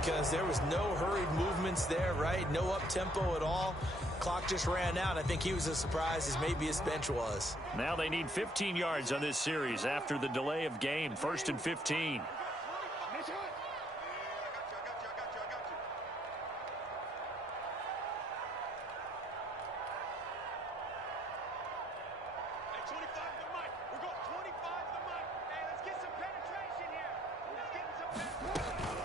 because there was no hurried movements there, right? No up-tempo at all. Clock just ran out. I think he was as surprised as maybe his bench was. Now they need 15 yards on this series after the delay of game. 1st and 15.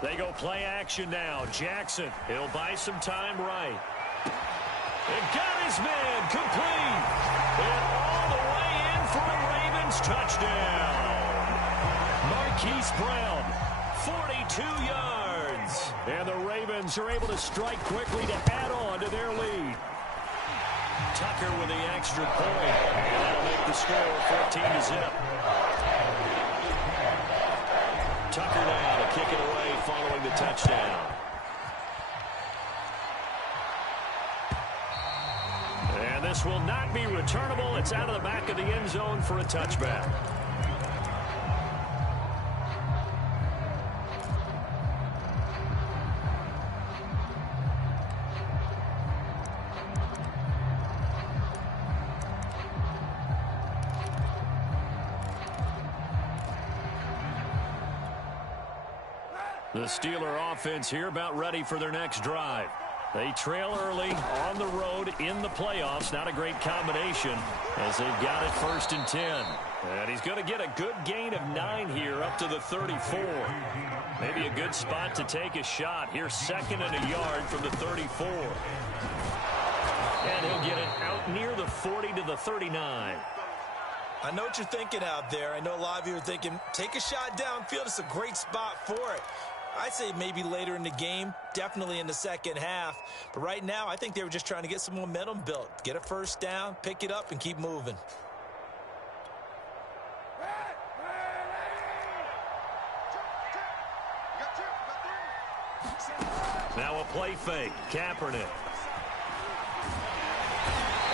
They go play action now. Jackson, he'll buy some time right. It got his man complete. And all the way in for a Ravens touchdown. Marquise Brown, 42 yards. And the Ravens are able to strike quickly to add on to their lead. Tucker with the extra point. And that'll make the score 14-0. Tucker now to kick it away following the touchdown. And this will not be returnable. It's out of the back of the end zone for a touchback. The Steeler offense here about ready for their next drive. They trail early on the road in the playoffs. Not a great combination as they've got it 1st and 10. And he's going to get a good gain of 9 here up to the 34. Maybe a good spot to take a shot. Here's 2nd and a yard from the 34. And he'll get it out near the 40 to the 39. I know what you're thinking out there. I know a lot of you are thinking, take a shot downfield. It's a great spot for it. I'd say maybe later in the game, definitely in the second half. But right now, I think they were just trying to get some momentum built. Get a first down, pick it up, and keep moving. Now a play fake. Kaepernick.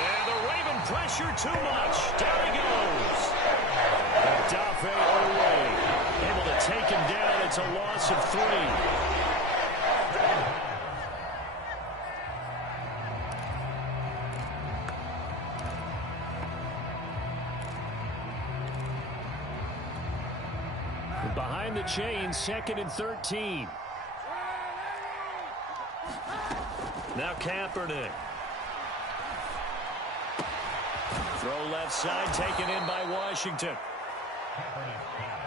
And the Raven pressure too much. Down he goes. Dafe away. Able to take him down. It's a loss of 3. Behind the chains, 2nd and 13. Now Kaepernick. Throw left side, taken in by Washington.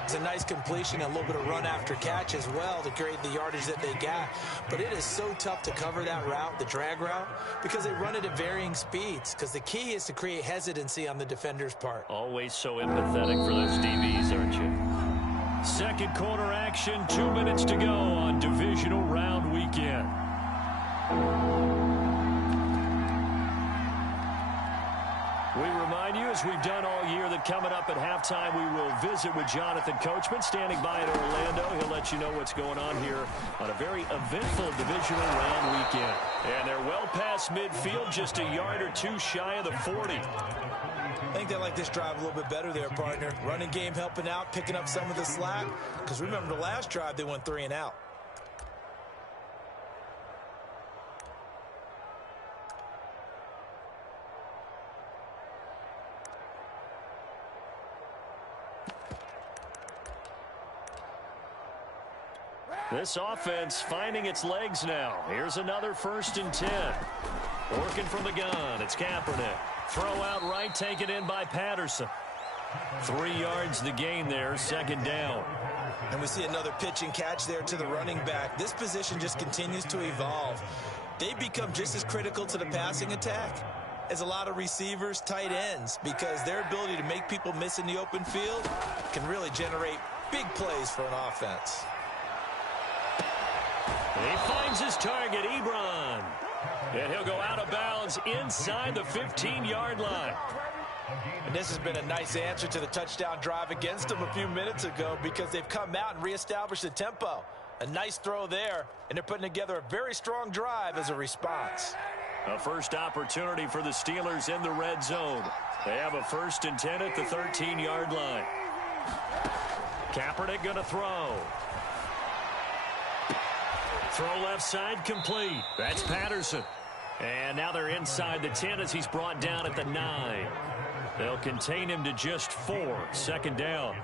It's a nice completion, a little bit of run after catch as well to create the yardage that they got. But it is so tough to cover that route, the drag route, because they run it at varying speeds. Because the key is to create hesitancy on the defender's part. Always so empathetic for those DBs, aren't you? 2nd quarter action, 2 minutes to go on divisional round weekend. We remind you, as we've done all year, that coming up at halftime, we will visit with Jonathan Coachman, standing by in Orlando. He'll let you know what's going on here on a very eventful divisional round weekend. And they're well past midfield, just a yard or 2 shy of the 40. I think they like this drive a little bit better there, partner. Running game helping out, picking up some of the slack. Because remember, the last drive, they went 3 and out. This offense finding its legs now. Here's another 1st and 10. Working from the gun. It's Kaepernick. Throw out right, taken in by Patterson. 3 yards the gain there, 2nd down. And we see another pitch and catch there to the running back. This position just continues to evolve. They become just as critical to the passing attack as a lot of receivers, tight ends, because their ability to make people miss in the open field can really generate big plays for an offense. He finds his target, Ebron. And he'll go out of bounds inside the 15-yard line. And this has been a nice answer to the touchdown drive against them a few minutes ago because they've come out and reestablished the tempo. A nice throw there, and they're putting together a very strong drive as a response. A first opportunity for the Steelers in the red zone. They have a 1st and 10 at the 13-yard line. Kaepernick going to throw. Throw left side complete. That's Patterson. And now they're inside the 10 as he's brought down at the 9. They'll contain him to just 4. Second down.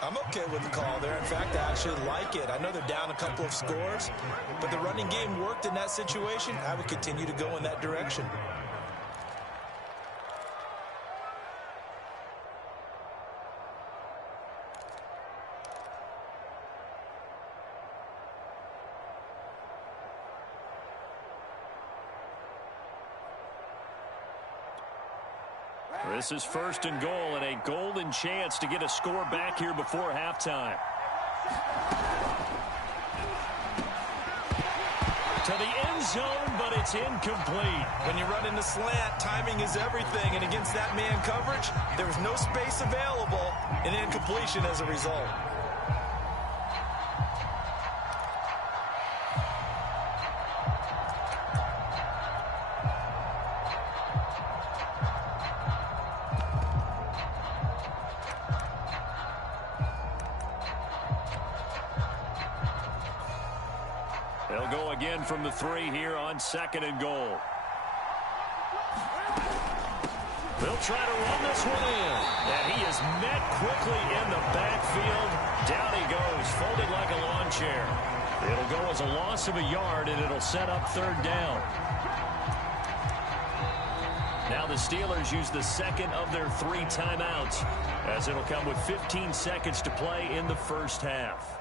I'm okay with the call there. In fact, I actually like it. I know they're down a couple of scores, but the running game worked in that situation. I would continue to go in that direction. This is first and goal and a golden chance to get a score back here before halftime. To the end zone, but it's incomplete. When you run in the slant, timing is everything, and against that man coverage, there was no space available, and incompletion as a result. They'll go again from the 3 here on second and goal. They'll try to run this one in. And he is met quickly in the backfield. Down he goes, folded like a lawn chair. It'll go as a loss of a yard, and it'll set up third down. Now the Steelers use the second of their 3 timeouts, as it'll come with 15 seconds to play in the first half.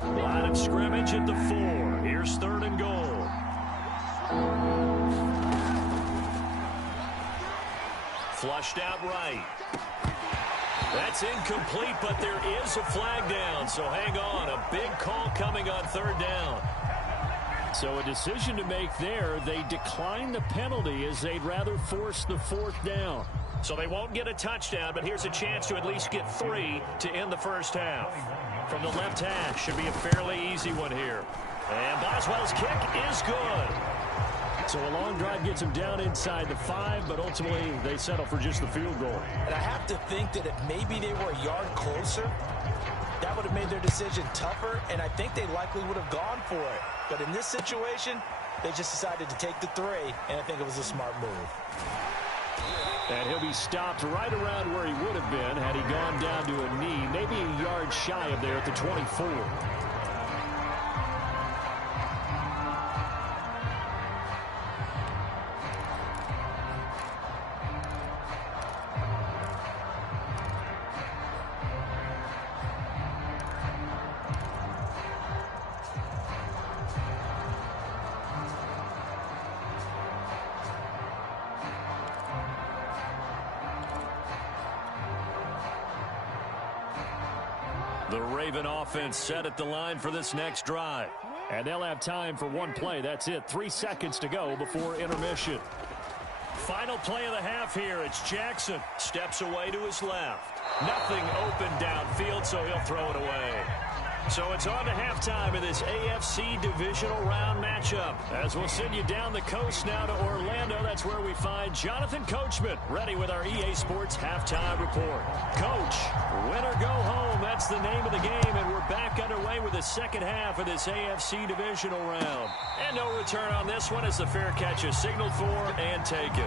Line of scrimmage at the 4. Here's third and goal. Flushed out right. That's incomplete, but there is a flag down, so hang on. A big call coming on third down. So a decision to make there. They decline the penalty as they'd rather force the 4th down. So they won't get a touchdown, but here's a chance to at least get 3 to end the first half. From the left hash, should be a fairly easy one here. And Boswell's kick is good. So a long drive gets them down inside the 5, but ultimately they settle for just the field goal. And I have to think that if maybe they were a yard closer, that would have made their decision tougher, and I think they likely would have gone for it. But in this situation, they just decided to take the 3, and I think it was a smart move. And he'll be stopped right around where he would have been had he gone down to a knee, maybe a yard shy of there at the 24. The Raven offense set at the line for this next drive. And they'll have time for one play. That's it. 3 seconds to go before intermission. Final play of the half here. It's Jackson. Steps away to his left. Nothing open downfield, so he'll throw it away. So it's on to halftime in this AFC divisional round matchup. As we'll send you down the coast now to Orlando, that's where we find Jonathan Coachman ready with our EA Sports halftime report. Coach, win or go home, that's the name of the game, and we're back underway with the second half of this AFC divisional round. And no return on this one as the fair catch is signaled for and taken.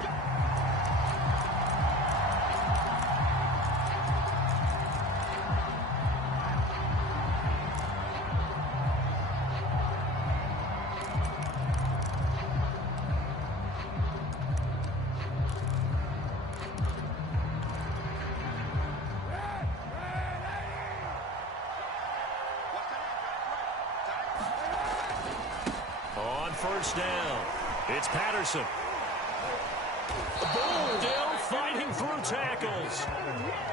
first down. It's Patterson. Still fighting through tackles.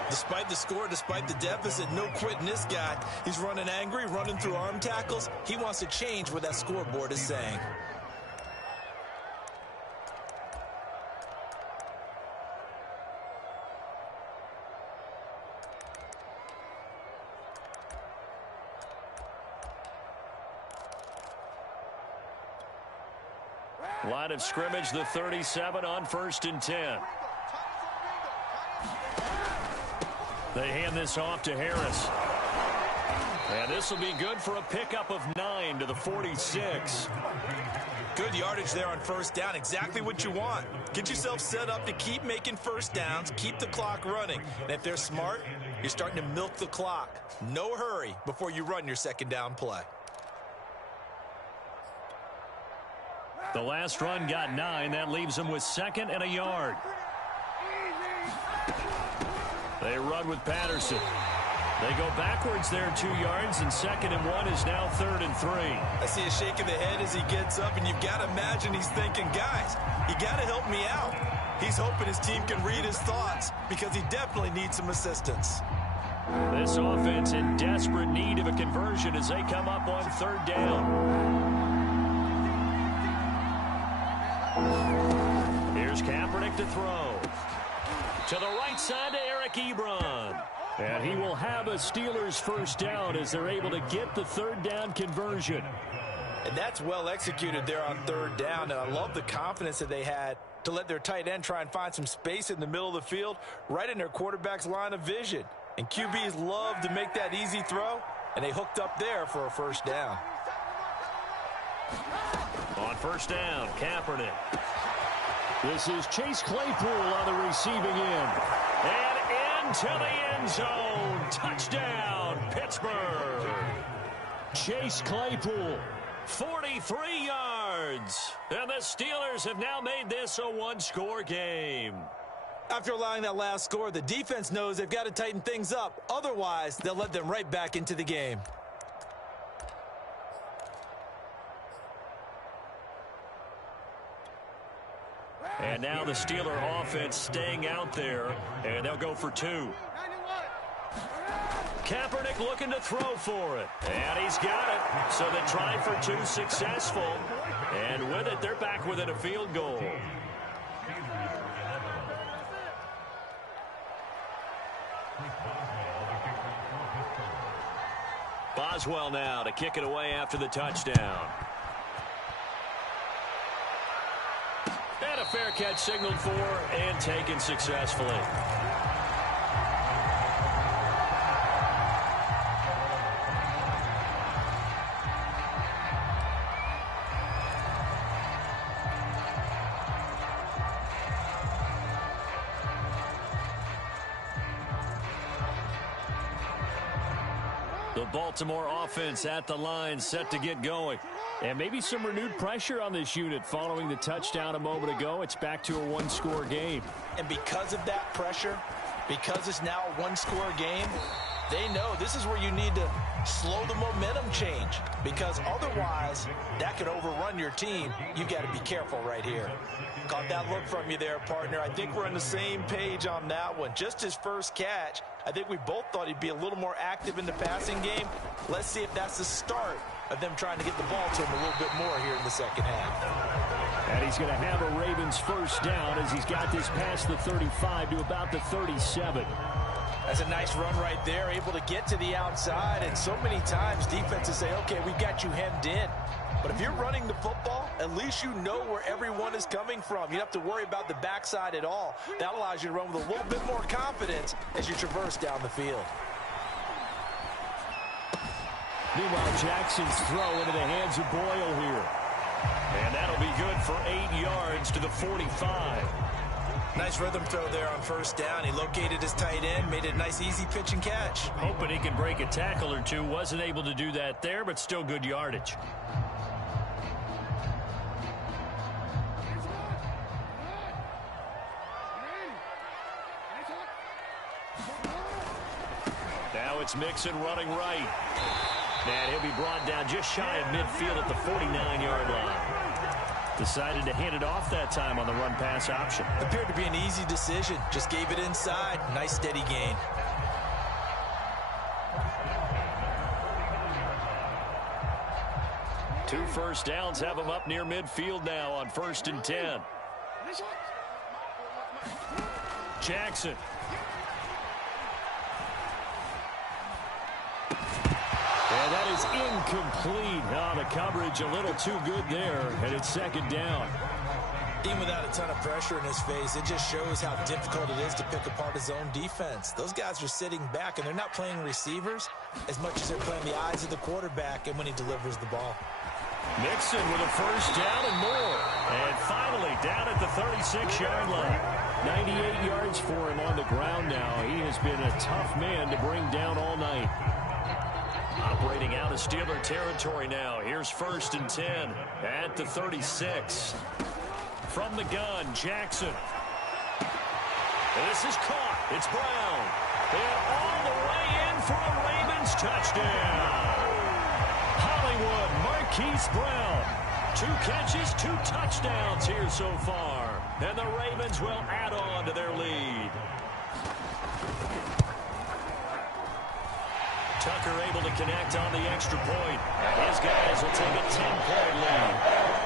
Despite the score, despite the deficit, no quitting this guy. He's running angry, running through arm tackles. He wants to change what that scoreboard is saying. Line of scrimmage, the 37 on 1st and 10. They hand this off to Harris. And this will be good for a pickup of 9 to the 46. Good yardage there on first down. Exactly what you want. Get yourself set up to keep making first downs, keep the clock running. And if they're smart, you're starting to milk the clock. No hurry before you run your second down play. The last run got 9. That leaves them with 2nd and a yard. They run with Patterson. They go backwards there 2 yards, and 2nd and 1 is now 3rd and 3. I see a shake of the head as he gets up, and you've got to imagine he's thinking, guys, you got to help me out. He's hoping his team can read his thoughts because he definitely needs some assistance. This offense in desperate need of a conversion as they come up on 3rd down. Here's Kaepernick to throw. To the right side to Eric Ebron. And he will have a Steelers first down as they're able to get the 3rd down conversion. And that's well executed there on 3rd down. And I love the confidence that they had to let their tight end try and find some space in the middle of the field, right in their quarterback's line of vision. And QBs love to make that easy throw, and they hooked up there for a first down. On 1st down, Kaepernick. This is Chase Claypool on the receiving end. And into the end zone. Touchdown, Pittsburgh. Chase Claypool, 43 yards. And the Steelers have now made this a one-score game. After allowing that last score, the defense knows they've got to tighten things up. Otherwise, they'll let them right back into the game. And now the Steeler offense staying out there, and they'll go for 2. Kaepernick looking to throw for it, and he's got it. So they tried for 2, successful, and with it, they're back within a field goal. Boswell now to kick it away after the touchdown. And a fair catch signaled for and taken successfully. The Baltimore offense at the line, set to get going. And maybe some renewed pressure on this unit following the touchdown a moment ago. It's back to a one-score game. And because of that pressure, because it's now a one-score game, they know this is where you need to slow the momentum change, because otherwise that could overrun your team. You've got to be careful right here. Caught that look from you there, partner. I think we're on the same page on that one. Just his first catch, I think we both thought he'd be a little more active in the passing game. Let's see if that's the start of them trying to get the ball to him a little bit more here in the second half. And he's going to have a Ravens first down as he's got this past the 35 to about the 37. That's a nice run right there, able to get to the outside. And so many times defenses say, okay, we've got you hemmed in. But if you're running the football, at least you know where everyone is coming from. You don't have to worry about the backside at all. That allows you to run with a little bit more confidence as you traverse down the field. Meanwhile, Jackson's throw into the hands of Boyle here. And that'll be good for 8 yards to the 45. Nice rhythm throw there on first down. He located his tight end, made it a nice easy pitch and catch. Hoping he can break a tackle or two. Wasn't able to do that there, but still good yardage. Now it's Mixon running right. And he'll be brought down just shy of midfield at the 49-yard line. Decided to hand it off that time on the run-pass option. Appeared to be an easy decision. Just gave it inside. Nice steady gain. Two first downs have him up near midfield now on 1st and 10. Jackson. And that is incomplete. Oh, the coverage a little too good there, and it's 2nd down. Even without a ton of pressure in his face, it just shows how difficult it is to pick apart his own defense. Those guys are sitting back, and they're not playing receivers as much as they're playing the eyes of the quarterback and when he delivers the ball. Mixon with a first down and more. And finally down at the 36-yard line. 98 yards for him on the ground now. He has been a tough man to bring down all night. Operating out of Steeler territory now. Here's 1st and 10 at the 36. From the gun, Jackson. This is caught. It's Brown. And all the way in for a Ravens touchdown. Hollywood Marquise Brown. 2 catches, 2 touchdowns here so far. And the Ravens will add on to their lead. Tucker able to connect on the extra point. His guys will take a 10-point lead.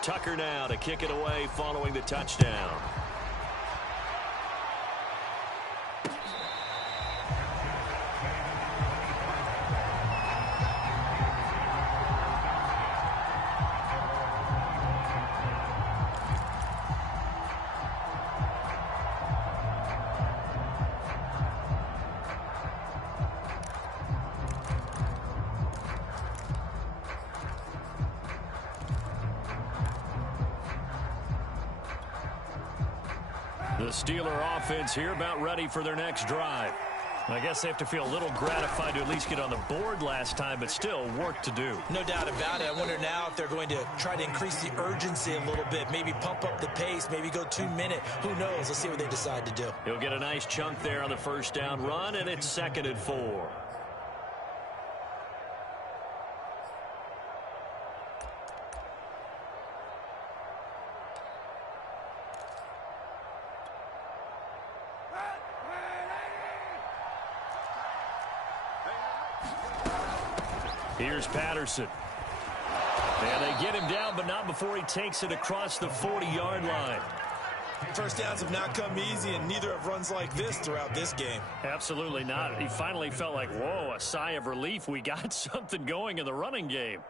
Tucker now to kick it away following the touchdown. The Steeler offense here about ready for their next drive. I guess they have to feel a little gratified to at least get on the board last time, but still work to do. No doubt about it. I wonder now if they're going to try to increase the urgency a little bit, maybe pump up the pace, maybe go 2-minute. Who knows? Let's see what they decide to do. He'll get a nice chunk there on the first down run, and it's 2nd and 4. Here's Patterson. And they get him down, but not before he takes it across the 40-yard line. First downs have not come easy, and neither have runs like this throughout this game. Absolutely not. He finally felt like, whoa, a sigh of relief. We got something going in the running game.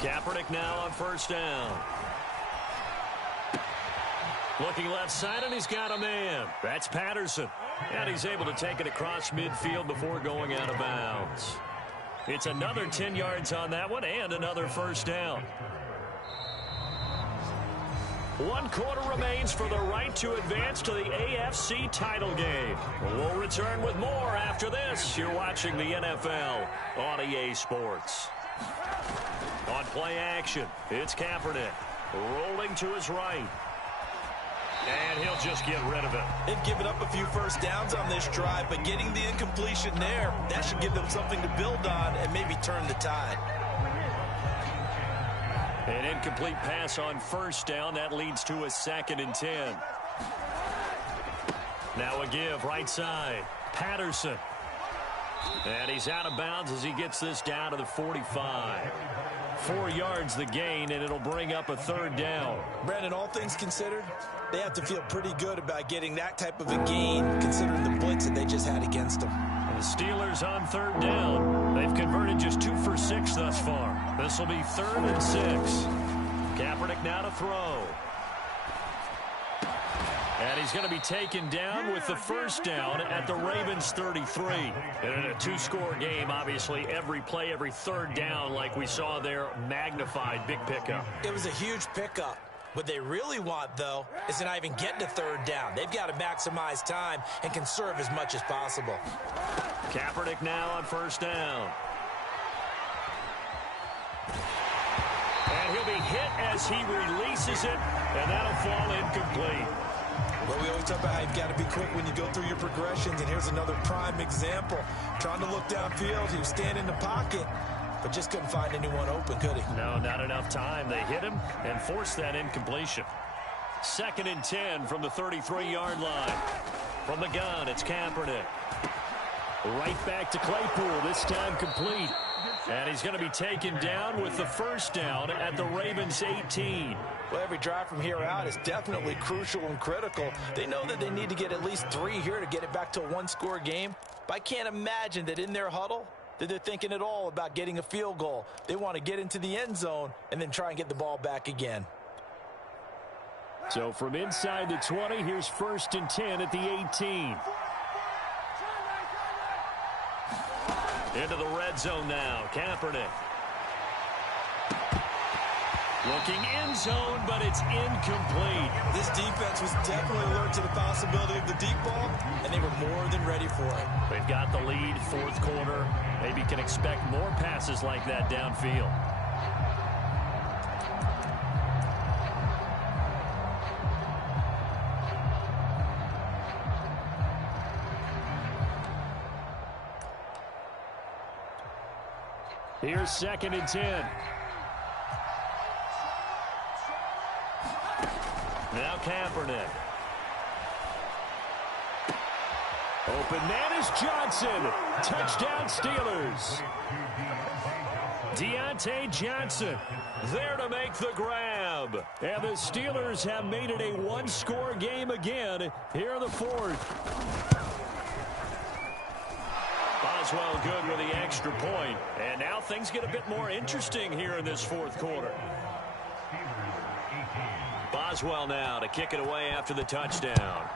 Kaepernick now on first down. Looking left side, and he's got a man. That's Patterson. And he's able to take it across midfield before going out of bounds. It's another 10 yards on that one and another first down. 1 quarter remains for the right to advance to the AFC title game. We'll return with more after this. You're watching the NFL on EA Sports. On play action, it's Kaepernick rolling to his right. And he'll just get rid of it. They've given up a few first downs on this drive, but getting the incompletion there, that should give them something to build on and maybe turn the tide. An incomplete pass on first down. That leads to a 2nd and 10. Now a give right side. Patterson. And he's out of bounds as he gets this down to the 45. 4 yards the gain, and it'll bring up a third down. Brandon, all things considered, they have to feel pretty good about getting that type of a gain, considering the blitz that they just had against them. The Steelers on third down. They've converted just 2 for 6 thus far. This will be 3rd and 6. Kaepernick now to throw. And he's going to be taken down with the first down at the Ravens 33. And in a 2-score game, obviously, every play, every third down, like we saw there, magnified, big pickup. It was a huge pickup. What they really want, though, is to not even get to third down. They've got to maximize time and conserve as much as possible. Kaepernick now on first down. And he'll be hit as he releases it, and that'll fall incomplete. Well, we always talk about how you've got to be quick when you go through your progressions, and here's another prime example. Trying to look downfield, he was standing in the pocket, but just couldn't find anyone open, could he? No, not enough time. They hit him and forced that incompletion. 2nd and 10 from the 33-yard line. From the gun, it's Kaepernick. Right back to Claypool, this time complete. And he's going to be taken down with the first down at the Ravens 18. Well, every drive from here out is definitely crucial and critical. They know that they need to get at least 3 here to get it back to a 1-score game. But I can't imagine that in their huddle that they're thinking at all about getting a field goal. They want to get into the end zone and then try and get the ball back again. So from inside the 20, here's 1st and 10 at the 18. Into the red zone now. Kaepernick. Looking end zone, but it's incomplete. This defense was definitely alert to the possibility of the deep ball, and they were more than ready for it. They've got the lead, 4th quarter. Maybe can expect more passes like that downfield. Here's 2nd and 10. Now Kaepernick. Open man is Johnson. Touchdown Steelers. Deontay Johnson there to make the grab. And the Steelers have made it a 1-score game again here in the 4th. Boswell good with the extra point. And now things get a bit more interesting here in this 4th quarter. Boswell now to kick it away after the touchdown.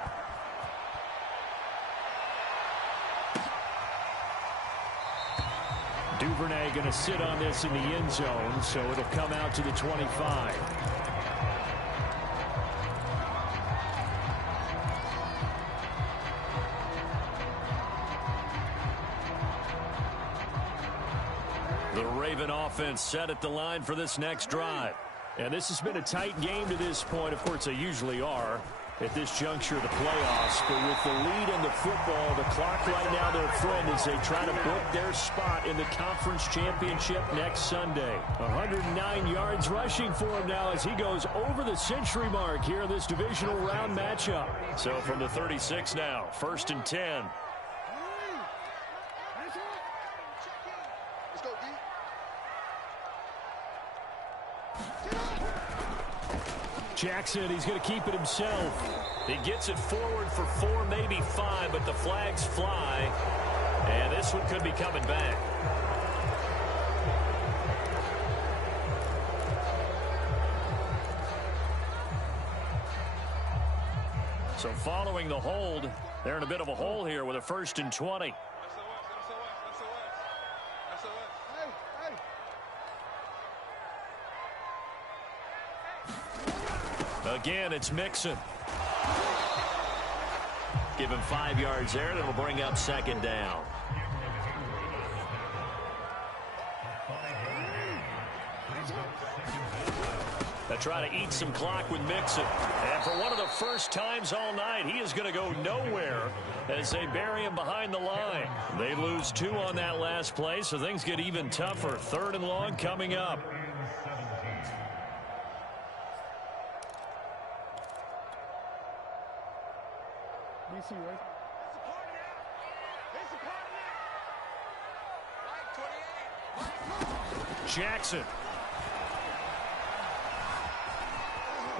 Duvernay going to sit on this in the end zone, so it'll come out to the 25. The Raven offense set at the line for this next drive. And this has been a tight game to this point. Of course, they usually are at this juncture of the playoffs. But with the lead in the football, the clock right now their friend as they try to book their spot in the conference championship next Sunday. 109 yards rushing for him now as he goes over the century mark here in this divisional round matchup. So from the 36 now, 1st and 10. Jackson, he's going to keep it himself. He gets it forward for 4, maybe 5, but the flags fly. And this one could be coming back. So following the hold, they're in a bit of a hole here with a 1st and 20. Again, it's Mixon. Give him 5 yards there. That'll bring up 2nd down. They try to eat some clock with Mixon. And for one of the first times all night, he is going to go nowhere as they bury him behind the line. They lose 2 on that last play, so things get even tougher. 3rd and long coming up. Jackson.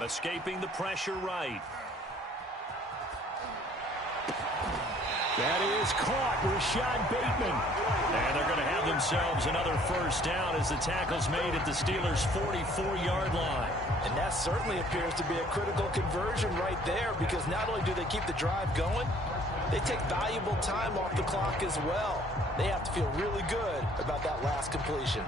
Escaping the pressure right. That is caught. Rashad Bateman. And they're going to have themselves another first down as the tackle's made at the Steelers' 44-yard line. And that certainly appears to be a critical conversion right there, because not only do they keep the drive going, they take valuable time off the clock as well. They have to feel really good about that last completion.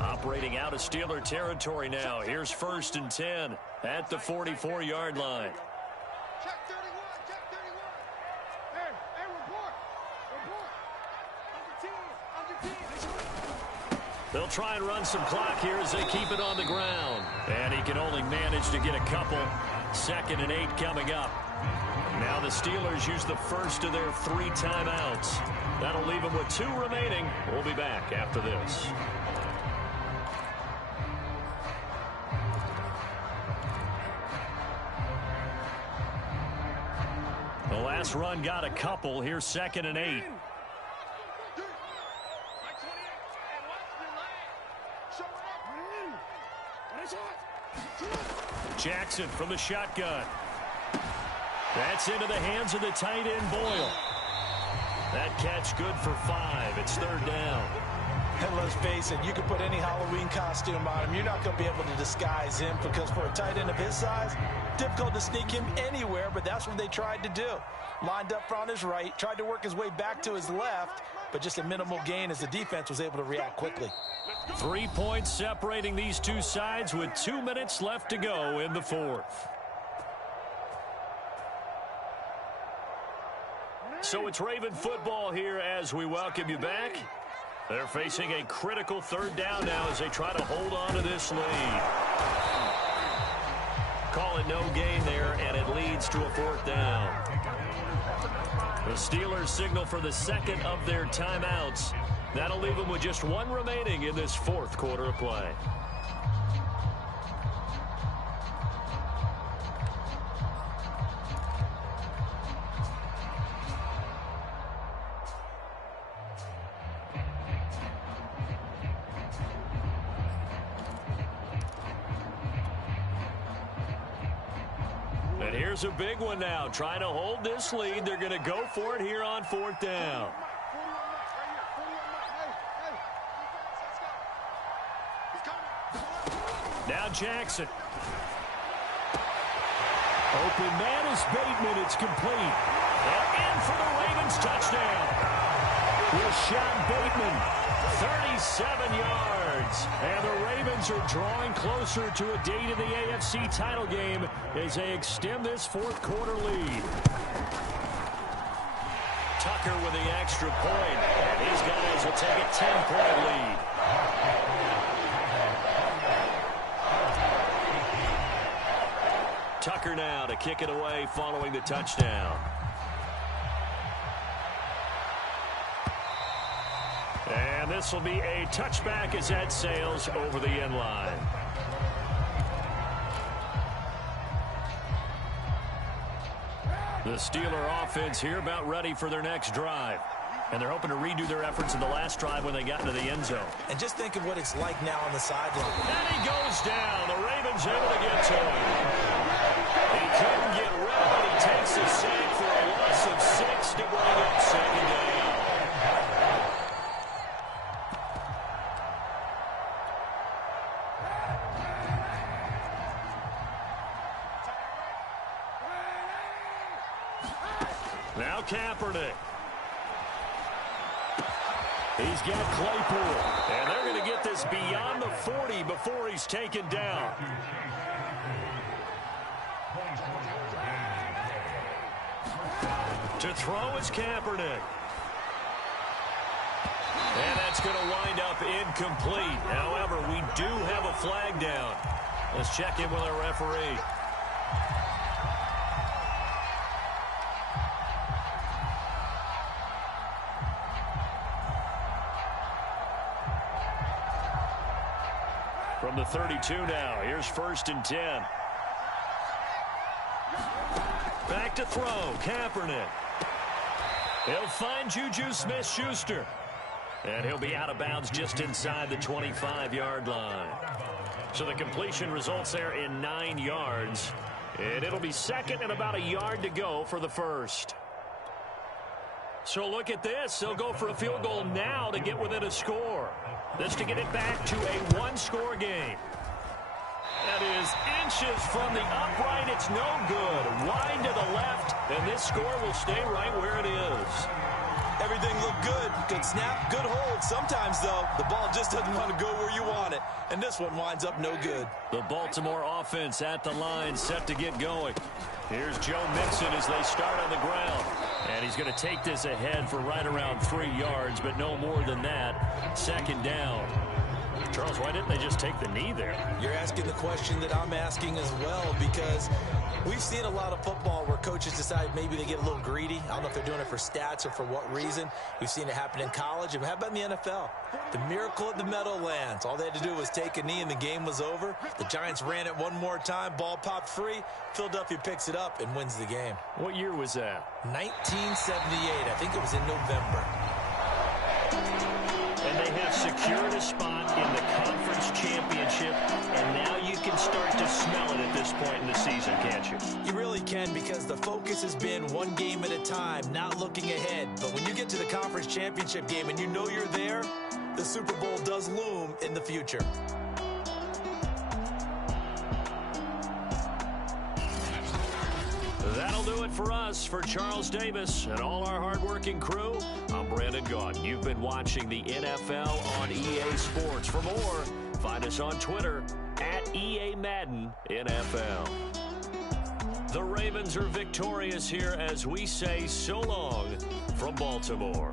Operating out of Steeler territory now. Here's 1st and 10 at the 44-yard line. Check 31, check 31. Hey, report. They'll try and run some clock here as they keep it on the ground. And he can only manage to get a couple. 2nd and 8 coming up. Now the Steelers use the first of their 3 timeouts. That'll leave them with 2 remaining. We'll be back after this. The last run got a couple. Here's 2nd and 8. Jackson from the shotgun. That's into the hands of the tight end, Boyle. That catch good for 5. It's 3rd down. And let's face it, you can put any Halloween costume on him. You're not going to be able to disguise him, because for a tight end of his size, difficult to sneak him anywhere, but that's what they tried to do. Lined up on his right, tried to work his way back to his left, but just a minimal gain as the defense was able to react quickly. 3 points separating these two sides with 2 minutes left to go in the 4th. So it's Raven football here as we welcome you back. They're facing a critical 3rd down now as they try to hold on to this lead. Call it no gain there, and it leads to a 4th down. The Steelers signal for the 2nd of their timeouts. That'll leave them with just 1 remaining in this 4th quarter of play. And here's a big one now. Trying to hold this lead. They're going to go for it here on 4th down. Now Jackson. Open man is Bateman. It's complete. And in for the Ravens touchdown. Rashad Bateman, 37 yards. And the Ravens are drawing closer to a date in the AFC title game as they extend this 4th quarter lead. Tucker with the extra point. And his guys will take a 10-point lead. Tucker now to kick it away following the touchdown. And this will be a touchback as that sails over the end line. The Steeler offense here about ready for their next drive. And they're hoping to redo their efforts in the last drive when they got into the end zone. And just think of what it's like now on the sideline. And he goes down. The Ravens able to get to him. He couldn't get rid of it. He takes a sack for a loss of 6 to bring up 2nd down. Now Kaepernick. He's got Claypool. And they're going to get this beyond the 40 before he's taken down. To throw is Kaepernick. And that's going to wind up incomplete. However, we do have a flag down. Let's check in with our referee. From the 32 now, here's 1st and 10. Back to throw, Kaepernick. He'll find Juju Smith-Schuster. And he'll be out of bounds just inside the 25-yard line. So the completion results there in 9 yards. And it'll be second and about a yard to go for the first. So look at this. They'll go for a field goal now to get within a score. This to get it back to a one-score game. That is inches from the upright. It's no good. Wide to the left, and this score will stay right where it is. Everything looked good. Good snap, good hold. Sometimes, though, the ball just doesn't want to go where you want it. And this one winds up no good. The Baltimore offense at the line, set to get going. Here's Joe Mixon as they start on the ground. And he's going to take this ahead for right around 3 yards, but no more than that. Second down. Charles, why didn't they just take the knee there? You're asking the question that I'm asking as well, because we've seen a lot of football where coaches decide maybe they get a little greedy. I don't know if they're doing it for stats or for what reason. We've seen it happen in college. And how about in the NFL? The miracle at the Meadowlands. All they had to do was take a knee and the game was over. The Giants ran it one more time. Ball popped free. Philadelphia picks it up and wins the game. What year was that? 1978. I think it was in November. And they have secured a spot in the conference championship, and now you can start to smell it at this point in the season, can't you? You really can, because the focus has been one game at a time, not looking ahead. But when you get to the conference championship game and you know you're there, the Super Bowl does loom in the future. That'll do it for us. For Charles Davis and all our hardworking crew, I'm Brandon Gaudin. You've been watching the NFL on EA Sports. For more, find us on Twitter at EA Madden NFL. The Ravens are victorious here as we say so long from Baltimore.